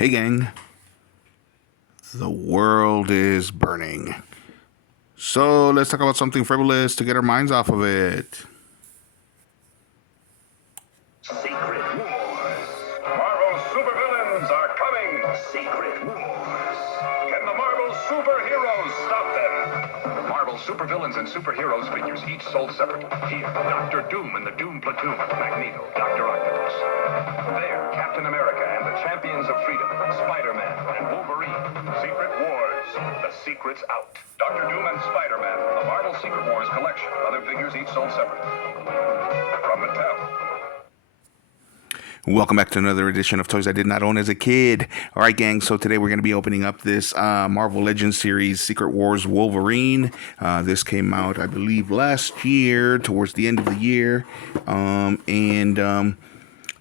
Hey gang, the world is burning. So let's talk about something frivolous to get our minds off of it. Secret Wars. Marvel supervillains are coming. Secret Wars. Can the Marvel superheroes stop them? Marvel supervillains and superheroes figures each sold separately. Here, Doctor Doom and the Doom Platoon. Magneto, Doctor Octopus. There, Captain America and the Champions of Freedom. Spider-Man and Wolverine. Secret Wars. The secret's out. Doctor Doom and Spider-Man from the Marvel Secret Wars collection. Other figures each sold separately. From Mattel. Welcome back to another edition of Toys I Did Not Own as a Kid. All right, gang, so today we're going to be opening up this Marvel Legends series, Secret Wars Wolverine. This came out, I believe, last year, towards the end of the year.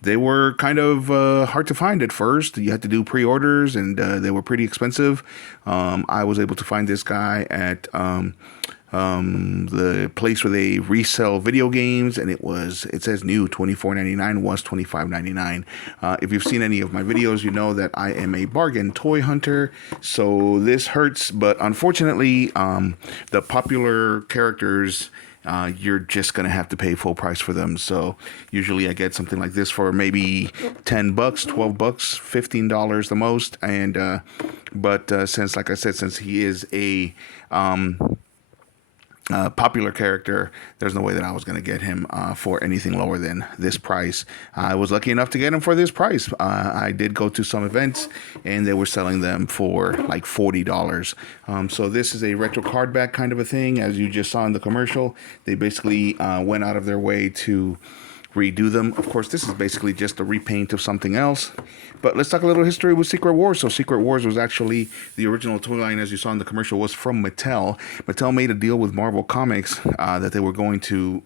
They were kind of hard to find at first. You had to do pre-orders, and they were pretty expensive. I was able to find this guy at the place where they resell video games, and it says new $24.99, was $25.99. If you've seen any of my videos, you know that I am a bargain toy hunter, so this hurts, but unfortunately the popular characters, you're just gonna have to pay full price for them. So usually I get something like this for maybe $10, $12, $15 the most. And but since, like I said, since he is a popular character, there's no way that I was going to get him for anything lower than this price. I was lucky enough to get him for this price. I did go to some events, and they were selling them for like $40. So this is a retro card back kind of a thing. As you just saw in the commercial, they basically went out of their way to redo them. Of course, this is basically just a repaint of something else. But let's talk a little history with Secret Wars. So Secret Wars was actually the original toy line, as you saw in the commercial, was from Mattel. Mattel made a deal with Marvel Comics that they were going to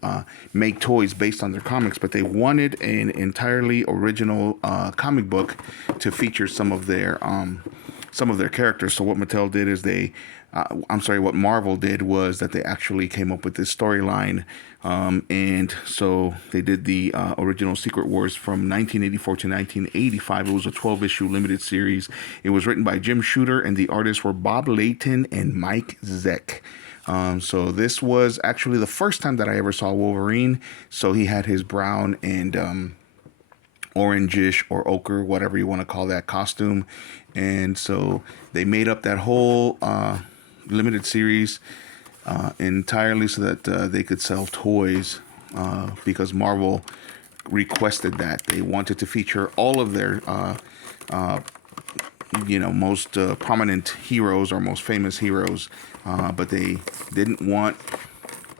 make toys based on their comics, but they wanted an entirely original comic book to feature some of their characters. So what Mattel did is what Marvel did was that they actually came up with this storyline, and so they did the original Secret Wars from 1984 to 1985. It was a 12-issue limited series. It was written by Jim Shooter, and the artists were Bob Layton and Mike Zeck. So this was actually the first time that I ever saw Wolverine. So he had his brown and orangish or ochre, whatever you want to call that costume. And so they made up that whole limited series entirely so that they could sell toys, because Marvel requested that. They wanted to feature all of their most prominent heroes or most famous heroes, but they didn't want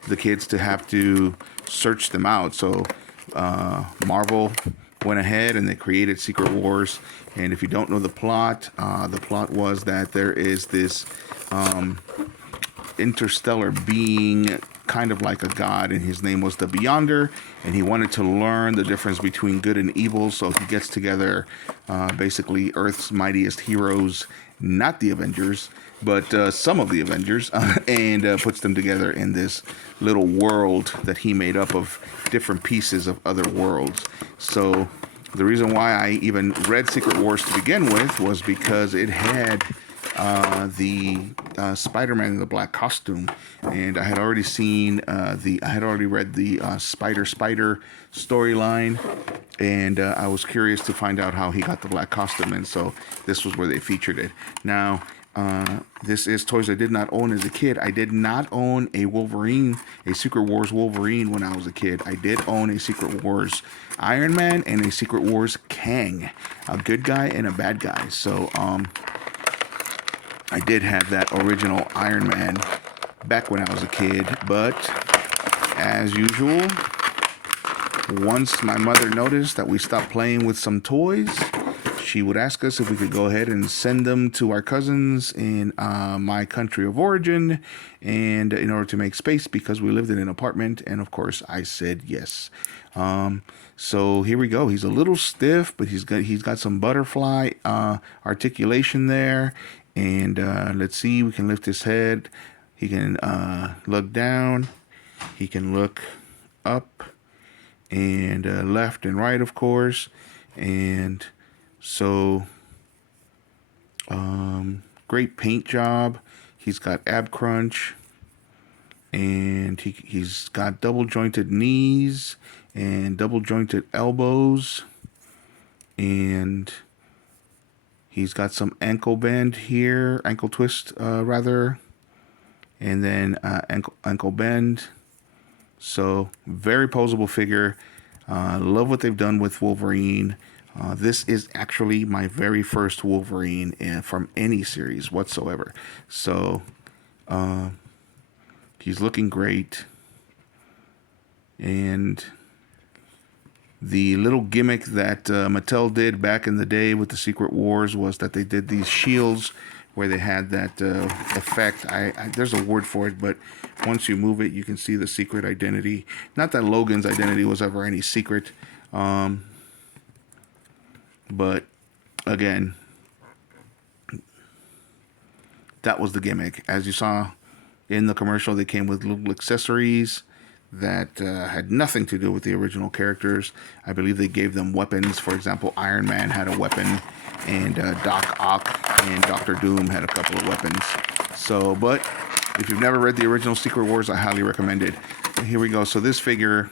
the kids to have to search them out. So Marvel went ahead and they created Secret Wars. And if you don't know the plot was that there is this interstellar being, kind of like a god, and his name was the Beyonder, and he wanted to learn the difference between good and evil. So he gets together basically Earth's mightiest heroes, not the Avengers, but some of the Avengers, and puts them together in this little world that he made up of different pieces of other worlds. So the reason why I even read Secret Wars to begin with was because it had the Spider-Man in the black costume, and I had already seen I had already read the Spider storyline, and I was curious to find out how he got the black costume, and so this was where they featured it. Now, this is toys I did not own as a kid. I did not own a Secret Wars Wolverine when I was a kid. I did own a Secret Wars Iron Man and a Secret Wars Kang, a good guy and a bad guy. So I did have that original Iron Man back when I was a kid, but as usual, once my mother noticed that we stopped playing with some toys, she would ask us if we could go ahead and send them to our cousins in my country of origin, and in order to make space, because we lived in an apartment, and of course I said yes. So here we go. He's a little stiff, but he's got some butterfly articulation there. And let's see, we can lift his head. He can look down. He can look up and left and right, of course. And so Great paint job. He's got ab crunch, and he's got double jointed knees and double jointed elbows, and he's got some ankle bend here, ankle twist rather, and then ankle bend. So very posable figure. Love what they've done with Wolverine. This is actually my very first Wolverine from any series whatsoever. So he's looking great. And the little gimmick that Mattel did back in the day with the Secret Wars was that they did these shields where they had that effect. There's a word for it, but once you move it, you can see the secret identity. Not that Logan's identity was ever any secret, but again, that was the gimmick. As you saw in the commercial, they came with little accessories that had nothing to do with the original characters. I believe they gave them weapons. For example, Iron Man had a weapon, and Doc Ock and Doctor Doom had a couple of weapons. So, but if you've never read the original Secret Wars, I highly recommend it. And here we go. So this figure,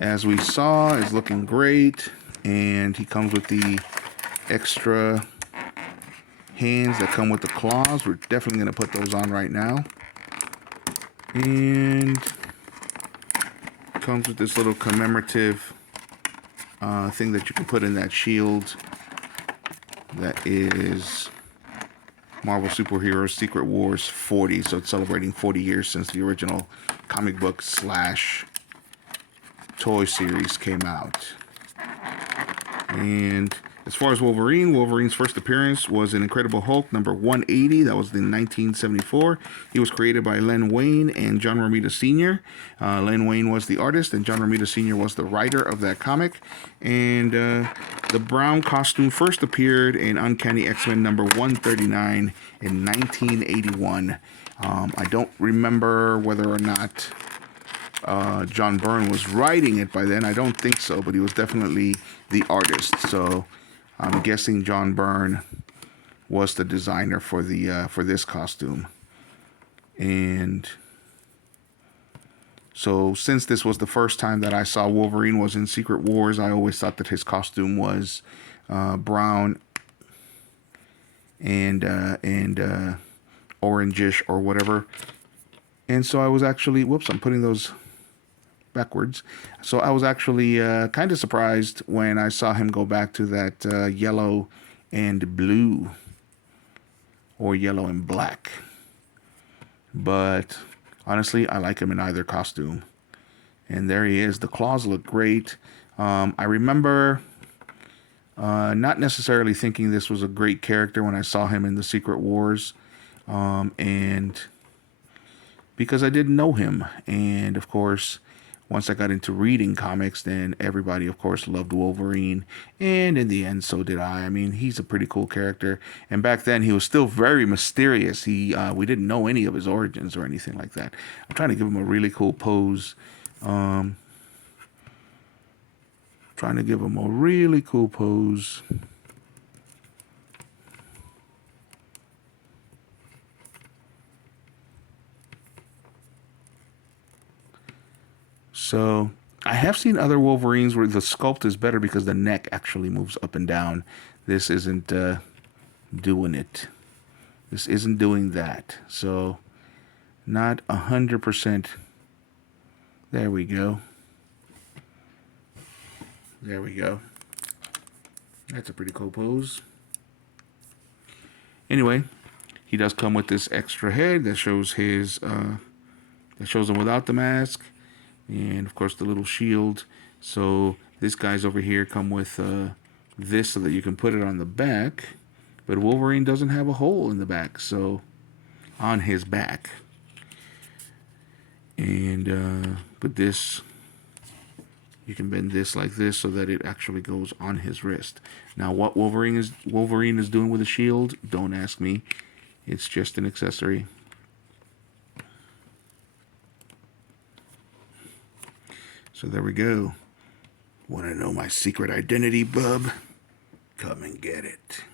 as we saw, is looking great, and he comes with the extra hands that come with the claws. We're definitely going to put those on right now. And comes with this little commemorative thing that you can put in that shield. That is Marvel Superheroes Secret Wars 40. So it's celebrating 40 years since the original comic book / toy series came out. And as far as Wolverine's first appearance was in Incredible Hulk number 180. That was in 1974. He was created by Len Wein and John Romita Sr. Len Wein was the artist, and John Romita Sr. was the writer of that comic. And the brown costume first appeared in Uncanny X-Men number 139 in 1981. I don't remember whether or not John Byrne was writing it by then. I don't think so, but he was definitely the artist. So I'm guessing John Byrne was the designer for the for this costume. And so since this was the first time that I saw Wolverine was in Secret Wars, I always thought that his costume was brown and orangish or whatever. And so I was actually, whoops, I'm putting those backwards. So I was actually kind of surprised when I saw him go back to that yellow and blue, or yellow and black. But honestly, I like him in either costume. And there he is. The claws look great. I remember not necessarily thinking this was a great character when I saw him in the Secret Wars. And because I didn't know him. And of course, once I got into reading comics, then everybody, of course, loved Wolverine. And in the end, so did I. I mean, he's a pretty cool character. And back then, he was still very mysterious. We didn't know any of his origins or anything like that. I'm trying to give him a really cool pose. So I have seen other Wolverines where the sculpt is better because the neck actually moves up and down. This isn't doing it. This isn't doing that. So not 100%. There we go. There we go. That's a pretty cool pose. Anyway, he does come with this extra head that shows his that shows him without the mask. And of course the little shield. So this guy's over here come with this so that you can put it on the back. But Wolverine doesn't have a hole in the back, so on his back. And but this, you can bend this like this so that it actually goes on his wrist. Now what Wolverine is doing with the shield, don't ask me. It's just an accessory. So there we go. Want to know my secret identity, bub? Come and get it.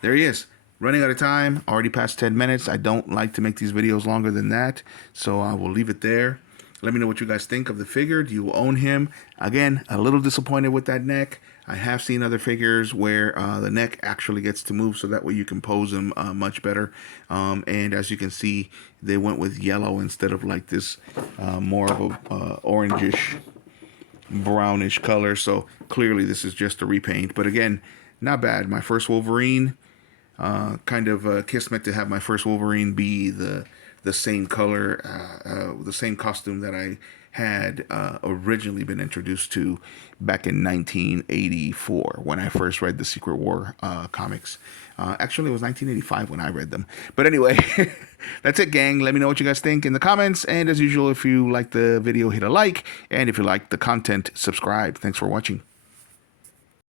There he is. running out of time, already past 10 minutes. I don't like to make these videos longer than that, so I will leave it there. Let me know what you guys think of the figure. Do you own him? Again, a little disappointed with that neck. I have seen other figures where the neck actually gets to move, so that way you can pose them much better. And as you can see, they went with yellow instead of like this more of a orangish, brownish color. So clearly this is just a repaint. But again, not bad. My first Wolverine, kind of kismet to have my first Wolverine be the same color, the same costume that I had originally been introduced to back in 1984 when I first read the Secret War comics. Actually, it was 1985 when I read them. But anyway, that's it, gang. Let me know what you guys think in the comments. And as usual, if you like the video, hit a like. And if you like the content, subscribe. Thanks for watching.